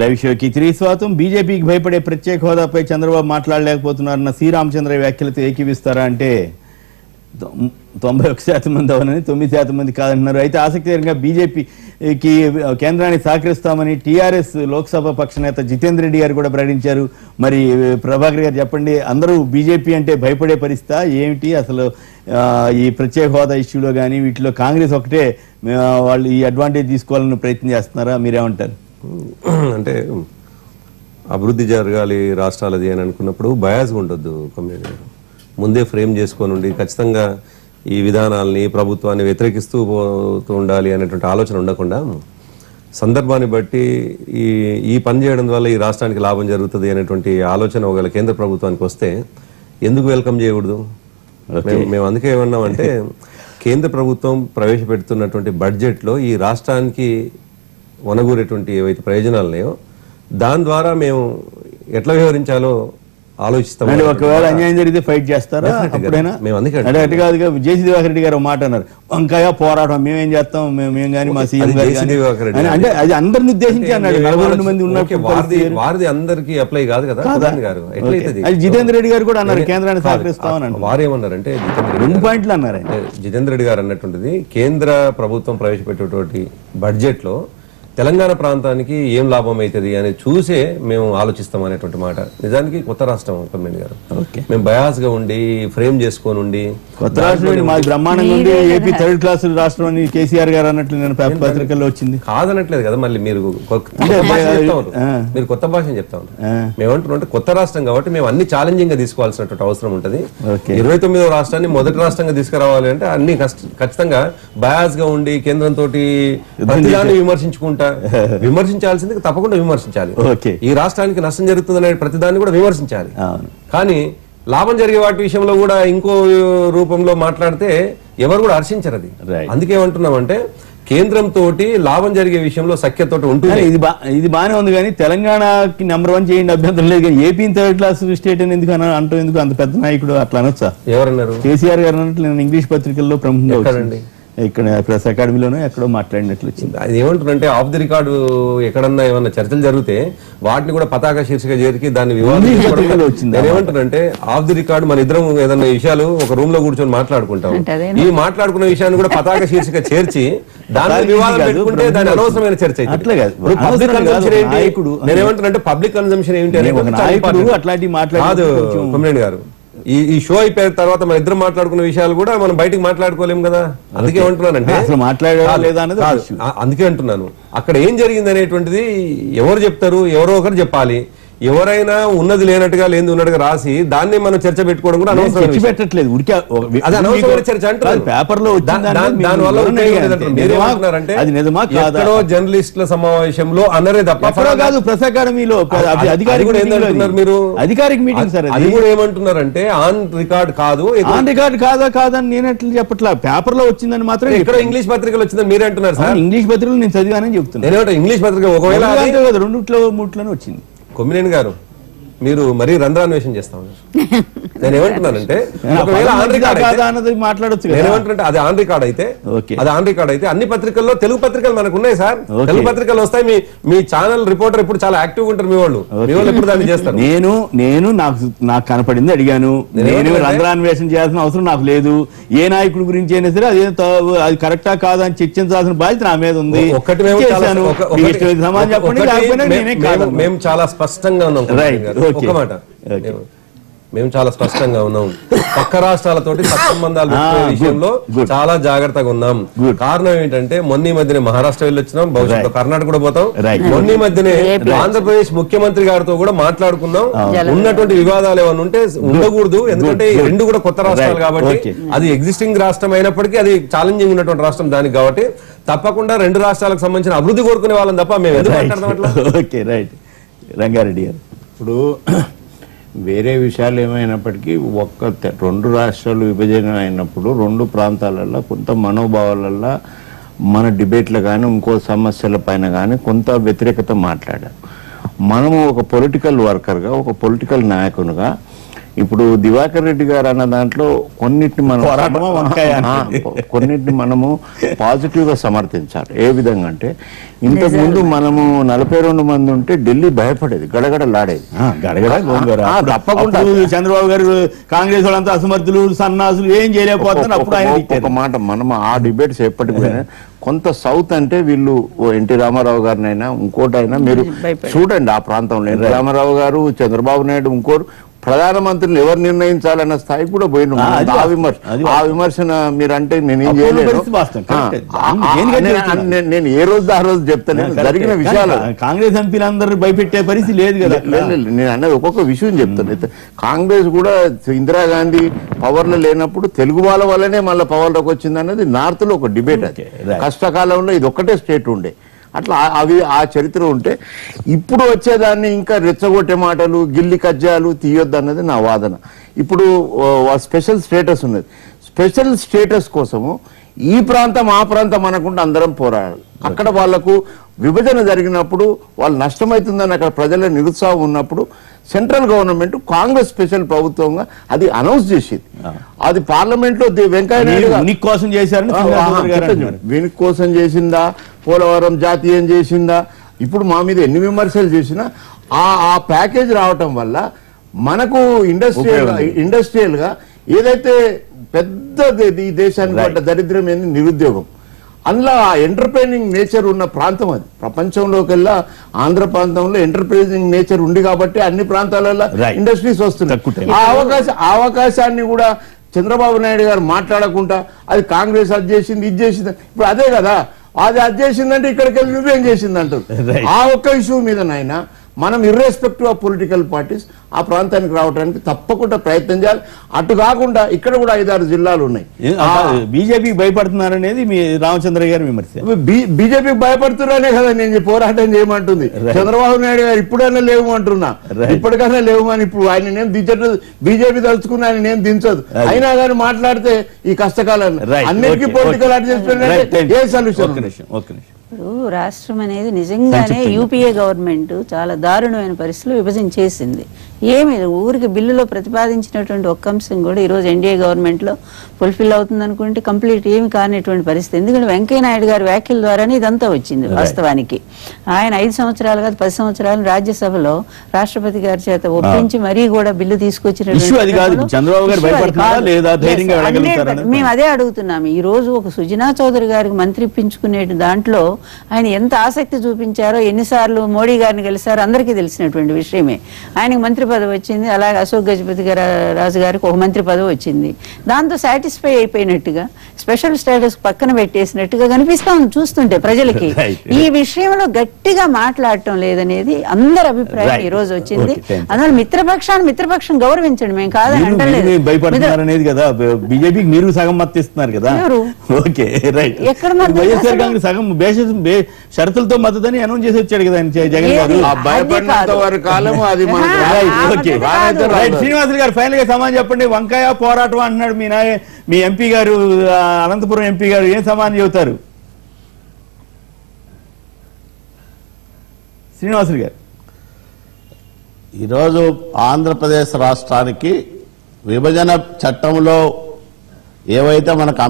Live షోకి తిరిగి స్వాగతం. బీజేపీకి భయపడే ప్రత్యేక హోదాపై చంద్రబాబు మాట్లాడలేకపోతున్నారన్న శ్రీరామచంద్ర వ్యాఖ్యలతో ఏకీవిస్తారా అంటే 91% మంది అవునని, 9% మంది కాదంటున్నారు. అయితే ఆసక్తికరంగా బీజేపీకి కేంద్రానికి సహకరిస్తామని టీఆర్ఎస్ లోక్సభ పక్ష నేత జితేందర్ రెడ్డి గారు కూడా ప్రకటించారు. మరి ప్రభాకర్ గారు చెప్పండి, అందరూ బీజేపీ అంటే భయపడే పరిస్థితి ఏమిటి? అసలు ఈ ప్రత్యేక హోదా ఇష్యూలో కానీ వీటిలో కాంగ్రెస్ ఒకటే వాళ్ళు ఈ అడ్వాంటేజ్ తీసుకోవాలని ప్రయత్నం చేస్తున్నారా? మీరేమంటారు? అంటే అభివృద్ధి జరగాలి రాష్ట్రాలది అని అనుకున్నప్పుడు బయాస్గా ఉండొద్దు. ముందే ఫ్రేమ్ చేసుకొని ఉండి ఖచ్చితంగా ఈ విధానాలని ప్రభుత్వాన్ని వ్యతిరేకిస్తూ పోతూ ఉండాలి అనేటువంటి ఆలోచన ఉండకుండా సందర్భాన్ని బట్టి ఈ పని చేయడం వల్ల ఈ రాష్ట్రానికి లాభం జరుగుతుంది అనేటువంటి ఆలోచన ఒకవేళ కేంద్ర ప్రభుత్వానికి వస్తే ఎందుకు వెల్కమ్ చేయకూడదు? మేము అందుకే ఏమన్నామంటే కేంద్ర ప్రభుత్వం ప్రవేశపెడుతున్నటువంటి బడ్జెట్లో ఈ రాష్ట్రానికి వనగూరేటువంటి ఏవైతే ప్రయోజనాలు ఉన్నాయో దాని ద్వారా మేము ఎట్లా వ్యవహరించాలో ఆలోచిస్తాం. ఒకవేళ అన్యాయం జరిగితే ఫైట్ చేస్తారా? అప్పుడైనా మేము అందుకే అటు కాదుగా జేసీ దివాకర్ రెడ్డి గారు మాట అన్నారు, వంకాయ పోరాటం మేమేం చేస్తాం, మేము కానీ మా సీఎం గారు అంటే అది అందరిని ఉద్దేశించి అన్నాడు. 42 మంది ఉన్నప్పుడు వారిది అందరికి అప్లై కాదు కదా గారు. అది జితేందర్ రెడ్డి గారు కూడా అన్నారు కేంద్రాన్ని సహకరిస్తామని. వారు ఏమన్నారంటే 2 పాయింట్లు అన్నారు. జితేందర్ రెడ్డి గారు అన్నటువంటిది కేంద్ర ప్రభుత్వం ప్రవేశపెట్టేటువంటి బడ్జెట్ లో తెలంగాణ ప్రాంతానికి ఏం లాభం అవుతుంది అని చూసే మేము ఆలోచిస్తాం అనేటువంటి మాట. నిజానికి కొత్త రాష్ట్రం కమ్యూనిటీ గారు మేము బయాస్ గా ఉండి ఫ్రేమ్ చేసుకొని ఉండి కొత్త రాష్ట్రం మాది బ్రహ్మాండంగా ఉండి ఏపీ 3rd క్లాస్ రాష్ట్రం అని కేసీఆర్ గారు అన్నట్లు నేను పత్రికల్లో వచ్చింది. కాదనట్లేదు కదా, మళ్ళీ మీరు కొత్త భాష చెప్తా ఉంటారు. మేమంటున్నాం కొత్త రాష్ట్రం కాబట్టి మేము అన్ని ఛాలెంజింగ్ గా తీసుకోవాల్సినటువంటి అవసరం ఉంటుంది. 29వ రాష్ట్రాన్ని మొదటి రాష్ట్రంగా తీసుకురావాలి అంటే అన్ని ఖచ్చితంగా బయాస్ గా ఉండి కేంద్రంతో ప్రతిదాన్ని విమర్శించాల్సింది తప్పకుండా విమర్శించాలి. ఈ రాష్ట్రానికి నష్టం జరుగుతుందనే ప్రతిదాన్ని కూడా విమర్శించాలి. కానీ లాభం జరిగే వాటి విషయంలో కూడా ఇంకో రూపంలో మాట్లాడితే ఎవరు కూడా హర్షించరు. అది అందుకేమంటున్నామంటే కేంద్రంతో లాభం జరిగే విషయంలో సఖ్యతోటి ఉంటుంది. ఇది బాగానే ఉంది కానీ తెలంగాణకి నెంబర్ 1 చేయండి అభ్యంతరం లేదు, కానీ ఏపీ 3rd క్లాస్ స్టేట్ అని ఎందుకు అంటూ ఎందుకు అంత పెద్ద నాయకుడు అట్లా అనొచ్చా? ఎవరన్నారు? కేసీఆర్ గారు అన్నట్లు నేను ఇంగ్లీష్ పత్రికల్లో ప్రముఖంగా ఇక్కడ ప్రెస్ అకాడమీలోనే ఎక్కడో మాట్లాడినట్లు వచ్చింది. అది ఏమంటుందంటే ఆఫ్ ది రికార్డు ఎక్కడన్నా ఏమన్నా చర్చలు జరిగితే వాటిని కూడా పతాక శీర్షిక చేరికి దాన్ని వచ్చింది. ఏమంటారంటే ఆఫ్ ది రికార్డు మన ఇద్దరం ఏదన్నా విషయాలు ఒక రూమ్ లో కూర్చొని మాట్లాడుకుంటాం, ఈ మాట్లాడుకున్న విషయాన్ని కూడా పతాక శీర్షిక చేర్చి దాని వివాదం పెట్టుకుంటే దాని అనవసరమైన చర్చ అయితే నేనేమంటానంటే పబ్లిక్ కన్జంప్షన్ ఏంటి అట్లాంటి కాదు కొమ్మినేని గారు. ఈ షో అయిపోయిన తర్వాత మన ఇద్దరు మాట్లాడుకున్న విషయాలు కూడా మనం బయటకు మాట్లాడుకోలేము కదా. అందుకే ఏమంటున్నానంటే అందుకే అంటున్నాను అక్కడ ఏం జరిగింది అనేటువంటిది ఎవరు చెప్తారు, ఎవరో ఒకరు చెప్పాలి. ఎవరైనా ఉన్నది లేనట్టుగా లేని ఉన్నట్టుగా రాసి దాన్ని మనం చర్చ పెట్టుకోవడం కూడా అనవసరం. పెట్టట్లేదు చర్చ అంటారు పేపర్ లో. దానివల్ల ఎక్కడో జర్నలిస్టుల సమావేశంలో అన్నరే తప్ప కాదు. ప్రెస్ అకాడమీలో మీరు అధికారిక మీటింగ్ సార్ అది కూడా ఏమంటున్నారంటే ఆన్ రికార్డ్ కాదు. ఆన్ రికార్డ్ కాదని నేను ఎట్లా చెప్పట్లా, పేపర్ లో వచ్చిందని మాత్రం. ఎక్కడో ఇంగ్లీష్ పత్రికలు వచ్చిందని మీరే అంటున్నారు సార్. ఇంగ్లీష్ పత్రికలు నేను చదివానని చెప్తున్నాను. ఇంగ్లీష్ పత్రిక ఒకవేళ 2-3 వచ్చింది. కొమ్మినేని గారు మీరు మరీ రంధ్రాన్వేషణ చేస్తా ఉన్నారు. నేను ఏమంటున్నానంటే ఒకవేళ ఆన్ రికార్డ్ మాట్లాడొచ్చు. నేనేమంటున్నానంటే అది ఆన్ రికార్డ్ అయితే అన్ని పత్రికల్లో తెలుగు పత్రికలు మనకు ఉన్నాయి సార్. తెలుగు పత్రికలు వస్తాయి. మీ ఛానల్ రిపోర్టర్ ఎప్పుడు చాలా యాక్టివ్ గా ఉంటారు. మీ వాళ్ళు ఎప్పుడు దాన్ని చేస్తారు. నేను నాకు కనపడింది అడిగాను. నేను రంధ్రాన్వేషణ చేయాల్సిన అవసరం నాకు లేదు. ఏ నాయకుడి గురించి అయినా సరే అది కరెక్టా కాదా అని చర్చించాల్సిన బాధ్యత నా మీద ఉంది. మేము చాలా స్పష్టంగా ఉన్నాం. ఒక మాట మేము చాలా స్పష్టంగా ఉన్నాం. పక్క రాష్ట్రాలతోటి సత్సంబంధాలు పెట్టే విషయంలో చాలా జాగ్రత్తగా ఉన్నాం. కారణం ఏంటంటే మొన్న మధ్యనే మహారాష్ట్ర వెళ్ళి వచ్చినాం, భవిష్యత్తులో కర్ణాటక కూడా పోతాం. మొన్న మధ్యనే ఆంధ్రప్రదేశ్ ముఖ్యమంత్రి గారితో కూడా మాట్లాడుకున్నాం. ఉన్నటువంటి వివాదాలు ఏమైనా ఉంటే ఉండకూడదు, ఎందుకంటే రెండు కూడా కొత్త రాష్ట్రాలు కాబట్టి. అది ఎగ్జిస్టింగ్ రాష్ట్రం అయినప్పటికీ అది ఛాలెంజింగ్ ఉన్నటువంటి రాష్ట్రం దానికి కాబట్టి తప్పకుండా 2 రాష్ట్రాలకు సంబంధించిన అభివృద్ధి కోరుకునే వాళ్ళని తప్ప మేము ఎందుకు మాట్లాడదాం అట్లా. రంగారెడ్డి గారు ఇప్పుడు వేరే విషయాలు ఏమైనప్పటికీ 2 రాష్ట్రాలు విభజన అయినప్పుడు 2 ప్రాంతాలలో కొంత మనోభావాలలో మన డిబేట్లు కానీ ఇంకో సమస్యల పైన కానీ కొంత వ్యతిరేకత మాట్లాడారు. మనము ఒక పొలిటికల్ వర్కర్గా, ఒక పొలిటికల్ నాయకునిగా ఇప్పుడు దివాకర్ రెడ్డి గారు అన్న దాంట్లో కొన్నిటిని మనం కొన్నిటిని మనము పాజిటివ్ గా సమర్థించాలి. ఏ విధంగా అంటే ఇంతకు ముందు మనము 42 మంది ఉంటే ఢిల్లీ భయపడేది, గడగడలాడేది. తప్పకుండా చంద్రబాబు గారు కాంగ్రెస్ వాళ్ళంతా అసమర్థులు, సన్నాసులు, ఏం చేయలేకపోతున్నారు. అప్పుడు ఒక మాట మనం ఆ డిబేట్స్ ఎప్పటికీ కొంత సౌత్ అంటే వీళ్ళు ఎన్టీ రామారావు గారినైనా ఇంకోటైనా మీరు చూడండి, ఆ ప్రాంతంలో ఎన్టీ రామారావు గారు, చంద్రబాబు నాయుడు, ఇంకోరు ప్రధానమంత్రిని ఎవరు నిర్ణయించాలన్న స్థాయికి కూడా పోయిన ఆ విమర్శన మీరంటే నేనేం చేయలేదు. నేను ఏ రోజు ఆ రోజు చెప్తాను జరిగిన విషయాలు. కాంగ్రెస్ ఎంపీలందరూ భయపెట్టే పరిస్థితి లేదు కదా. నేను అన్నది ఒక్కొక్క విషయం చెప్తాను. కాంగ్రెస్ కూడా ఇందిరాగాంధీ పవర్ లో లేనప్పుడు తెలుగు వాళ్ళ వల్లనే మళ్ళీ పవర్ లోకి వచ్చింది అన్నది నార్త్ లో ఒక డిబేట్. అది కష్టకాలంలో ఇది ఒక్కటే స్టేట్ ఉండే, అట్లా అవి ఆ చరిత్ర ఉంటే ఇప్పుడు వచ్చేదాన్ని ఇంకా రెచ్చగొట్టే మాటలు, గిల్లి కజ్జాలు తీయొద్దు అన్నది నా వాదన. ఇప్పుడు స్పెషల్ స్టేటస్ ఉన్నది. స్పెషల్ స్టేటస్ కోసము ఈ ప్రాంతం ఆ ప్రాంతం అనకుండా అందరం పోరాడాలి. అక్కడ వాళ్లకు విభజన జరిగినప్పుడు వాళ్ళు నష్టమవుతుందని అక్కడ ప్రజల నిరుత్సాహం ఉన్నప్పుడు సెంట్రల్ గవర్నమెంట్ కాంగ్రెస్ స్పెషల్ ప్రభుత్వంగా అది అనౌన్స్ చేసింది. అది పార్లమెంట్ లో వెంకయ్య నాయుడు కోసం చేశారు. వీనికి కోసం చేసిందా, పోలవరం జాతీయం చేసిందా, ఇప్పుడు మా మీద ఎన్ని విమర్శలు చేసినా ఆ ప్యాకేజ్ రావటం వల్ల మనకు ఇండస్ట్రియల్ గా ఏదైతే పెద్ద ఈ దేశానికి పడ్డ దరిద్రం ఏంది, నిరుద్యోగం. అందులో ఆ ఎంటర్ప్రైజింగ్ నేచర్ ఉన్న ప్రాంతం అది. ప్రపంచంలోకెల్లా ఆంధ్ర ప్రాంతంలో ఎంటర్ప్రైజింగ్ నేచర్ ఉంది కాబట్టి అన్ని ప్రాంతాలలో ఇండస్ట్రీస్ వస్తున్నాయి. ఆ అవకాశాన్ని కూడా చంద్రబాబు నాయుడు గారు మాట్లాడకుండా అది కాంగ్రెస్ అది చేసింది, ఇది చేసింది. ఇప్పుడు అదే కదా, అది చేసిందంటే ఇక్కడికి వెళ్ళి నువ్వేం చేసింది అంటారు. ఆ ఒక్క ఇష్యూ మీద నాయన మనం ఇర్రెస్పెక్టివ్ ఆఫ్ పొలిటికల్ పార్టీస్ ఆ ప్రాంతానికి రావడానికి తప్పకుండా ప్రయత్నం చేయాలి. అటు కాకుండా ఇక్కడ కూడా 5-6 జిల్లాలు ఉన్నాయి. బీజేపీకి భయపడుతున్నారనేది మీ రామచంద్ర గారి విమర్శ. బీజేపీకి భయపడుతున్నారనే కదా నేను పోరాటం చేయమంటుంది. చంద్రబాబు నాయుడు గారు ఇప్పుడైనా లేవు అంటున్నా, ఇప్పటికైనా లేవు అని. ఇప్పుడు ఆయన నేం దించట్లేదు, బీజేపీ తలుచుకుని ఆయన నేం దించదు. అయినా కానీ మాట్లాడితే ఈ కష్టకాలం అన్నిటికీ పొలిటికల్ అడ్జస్ట్మెంట్ ఏ సొల్యూషన్? ఇప్పుడు రాష్ట్రం అనేది నిజంగానే యూపీఏ గవర్నమెంట్ చాలా దారుణమైన పరిస్థితులు విభజన చేసింది. ఏమి ఊరికి బిల్లులో ప్రతిపాదించినటువంటి ఒక్క అంశం కూడా ఈరోజు ఎన్డీఏ గవర్నమెంట్ లో ఫుల్ఫిల్ అవుతుంది అనుకుంటే కంప్లీట్ ఏమి కానిటువంటి పరిస్థితి. ఎందుకంటే వెంకయ్య నాయుడు గారి వ్యాఖ్యల ద్వారానే ఇదంతా వచ్చింది. వాస్తవానికి ఆయన 5 సంవత్సరాలు కాదు 10 సంవత్సరాలు రాజ్యసభలో రాష్ట్రపతి గారి చేత ఒప్పించి మరీ కూడా బిల్లు తీసుకొచ్చినటువంటి మేము అదే అడుగుతున్నాము. ఈ రోజు ఒక సుజనా చౌదరి గారికి మంత్రి ఇప్పించుకునే దాంట్లో ఆయన ఎంత ఆసక్తి చూపించారో, ఎన్నిసార్లు మోడీ గారిని కలిసారో అందరికీ తెలిసినటువంటి విషయమే. ఆయనకు మంత్రి పదవి వచ్చింది, అలాగే అశోక్ గజపతి రాజు గారికి ఒక మంత్రి పదవి వచ్చింది. దాంతో సాటిస్ఫై అయిపోయినట్టుగా స్పెషల్ స్టేటస్ పక్కన పెట్టేసినట్టుగా కనిపిస్తా ఉంది చూస్తుంటే ప్రజలకి. ఈ విషయంలో గట్టిగా మాట్లాడటం లేదనేది అందరి అభిప్రాయం ఈ రోజు వచ్చింది. అందువల్ల మిత్రపక్షం గౌరవించండి, మేము కాదని అంటలేదు. భయపడుతున్నారనేది కదా, బీజేపీకి మీరు సగం మద్దతిస్తున్నారు కదా. ఎక్కడ సగం షరతులతో మద్దతని అనౌన్స్ చేసి వచ్చాడు కదా జగన్ గారు. భయపడినంత వారి కాలం అది. శ్రీనివాసులు గారు ఫైనల్ గా సమాధానం చెప్పండి. వంకాయ పోరాటం అంటున్నాడు మీ ఎంపీ గారు, అనంతపురం ఎంపీ గారు, ఏం సమాధానం చెబుతారు? శ్రీనివాసులు గారు, ఈరోజు ఆంధ్రప్రదేశ్ రాష్ట్రానికి విభజన చట్టంలో ఏవైతే మనకు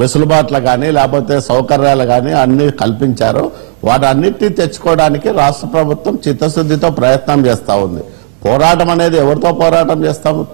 వెసులుబాట్లు కానీ లేకపోతే సౌకర్యాలు కానీ అన్ని కల్పించారో వాటన్నిటినీ తెచ్చుకోవడానికి రాష్ట్ర ప్రభుత్వం చిత్తశుద్ధితో ప్రయత్నం చేస్తా ఉంది. పోరాటం అనేది ఎవరితో పోరాటం చేస్తాము?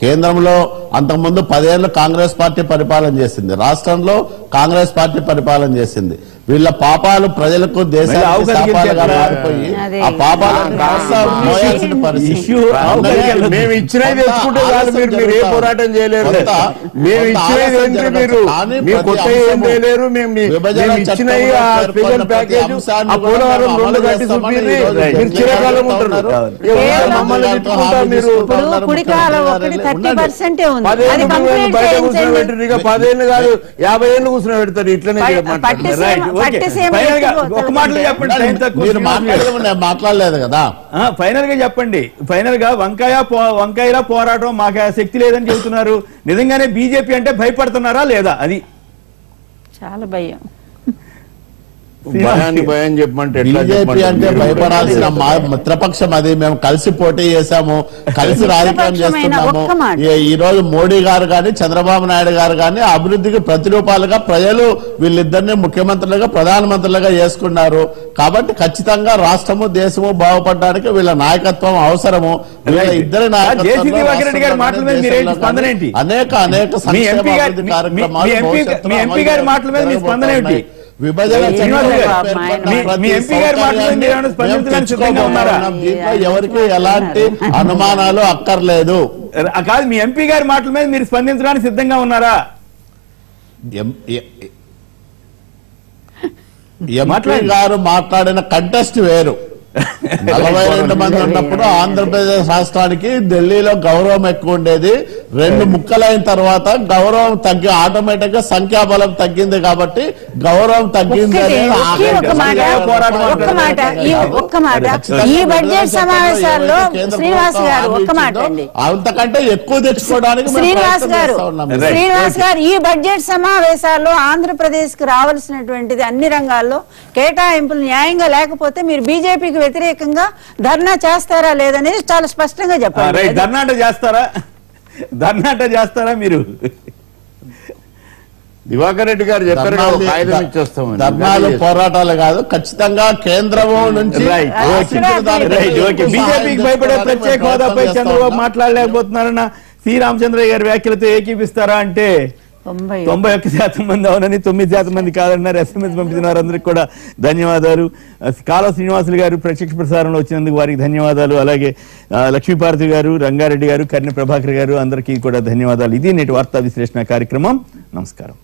కేంద్రంలో అంతకుముందు 10 ఏళ్లు కాంగ్రెస్ పార్టీ పరిపాలన చేసింది, రాష్ట్రంలో కాంగ్రెస్ పార్టీ పరిపాలన చేసింది. వీళ్ళ పాపాలు ప్రజలకు దేశానికి శాపాలుగా మారిపోయి ఆ పాపాలను మోయాల్సిన పరిస్థితి. మేము ఇచ్చినవి తెచ్చుకుంటే కాదు, మీరు ఏ పోరాటం చేయలేరు. మేము ఇచ్చినవి మీరు కొత్త ఏం చేయలేరు. మేము ఇచ్చినవి ఆ స్పెషల్ ప్యాకేజ్, ఆ పోలవరం 2 గంటలు చూపించి మీరు చిరకాలం ఉంటున్నారు. మమ్మల్ని తిట్టుకుంటా మీరు 10 ఏళ్ళు కాదు 50 ఏళ్ళు కూర్చుని పెడతారు. ఇట్లనే ఒక మాటలు చెప్పండి. మీరు మాట్లాడలేదు కదా. ఫైనల్ గా చెప్పండి. ఫైనల్ గా వంకాయలా పోరాటం మాకు శక్తి లేదని చెబుతున్నారు. నిజంగానే బీజేపీ అంటే భయపడుతున్నారా లేదా? అది చాలా భయం. భయాన్ని భయం చెప్పమంటే ఎట్లా బీజేపీ చెప్పమంటారు? అంటే మీరు భయపడాల్సిన మిత్రపక్షం అది. మేము కలిసి పోటీ చేశాము, కలిసి రాజకీయం చేస్తున్నాము. ఒక్క మాట. ఈ రోజు మోడీ గారు కానీ చంద్రబాబు నాయుడు గారు కానీ అభివృద్ధికి ప్రతిరూపాలుగా ప్రజలు వీళ్ళిద్దరిని ముఖ్యమంత్రులుగా ప్రధానమంత్రులుగా చేసుకున్నారు. కాబట్టి ఖచ్చితంగా రాష్ట్రము దేశము బాగుపడడానికి వీళ్ళ నాయకత్వం అవసరము. వీళ్ళ ఇద్దరి జేసీ దివాకర్ రెడ్డి గారి మాటల మీద మీరేంటి స్పందన ఏంటి? అనేక మీ ఎంపీ గారి మాటల మీద మీ స్పందన ఏంటి? విభజన మీ ఎంపీ గారి మాటల మీద మీరు ఏమైనా స్పందించడానికి సిద్ధంగా ఉన్నారా? దీంట్లో ఎవరికి ఎలాంటి అనుమానాలు అక్కర్లేదు. కాదు, మీ ఎంపీ గారి మాటల మీద మీరు స్పందించడానికి సిద్ధంగా ఉన్నారా? ఎంపీ గారు మాట్లాడిన కంటెస్ట్ వేరు. 42 మంది ఉన్నప్పుడు ఆంధ్రప్రదేశ్ రాష్ట్రానికి ఢిల్లీలో గౌరవం ఎక్కువ ఉండేది. 2 ముక్కలైన తర్వాత గౌరవం తగ్గి ఆటోమేటిక్ గా సంఖ్యాబలం తగ్గింది కాబట్టి గౌరవం తగ్గింది ఈ బడ్జెట్ సమావేశాల్లో శ్రీనివాస్ గారు ఒక్క మాట అండి, అంతకంటే ఎక్కువ తెచ్చుకోవడానికి శ్రీనివాస్ గారు ఈ బడ్జెట్ సమావేశాల్లో ఆంధ్రప్రదేశ్ కి రావాల్సినటువంటిది అన్ని రంగాల్లో కేటాయింపులు న్యాయంగా లేకపోతే మీరు బీజేపీకి వ్యతిరేకంగా ధర్నా చేస్తారా లేదనేది చాలా స్పష్టంగా చెప్పాలి. ధర్నాట చేస్తారా మీరు? దివాకర్ రెడ్డి గారు చెప్పారు, కాగితం ఇచ్చేస్తామని. ధర్నాలు పోరాటాలు కాదు, ఖచ్చితంగా కేంద్రము నుంచి బీజేపీకి భయపడే ప్రత్యేక హోదాపై చంద్రబాబు మాట్లాడలేకపోతున్నారన్న సి రామచంద్రయ్య గారి వ్యాఖ్యలతో ఏకీపిస్తారా అంటే 91% మంది అవునని, 9% మంది కాదన్నారు. SMS పంపిన వారందరికీ కూడా ధన్యవాదాలు. కాలువ శ్రీనివాసులు గారు ప్రత్యక్ష ప్రసారంలో వచ్చినందుకు వారికి ధన్యవాదాలు. అలాగే లక్ష్మీపార్వతి గారు, రంగారెడ్డి గారు, కర్ణి ప్రభాకర్ గారు అందరికీ కూడా ధన్యవాదాలు. ఇది నేటి వార్తా విశ్లేషణ కార్యక్రమం. నమస్కారం.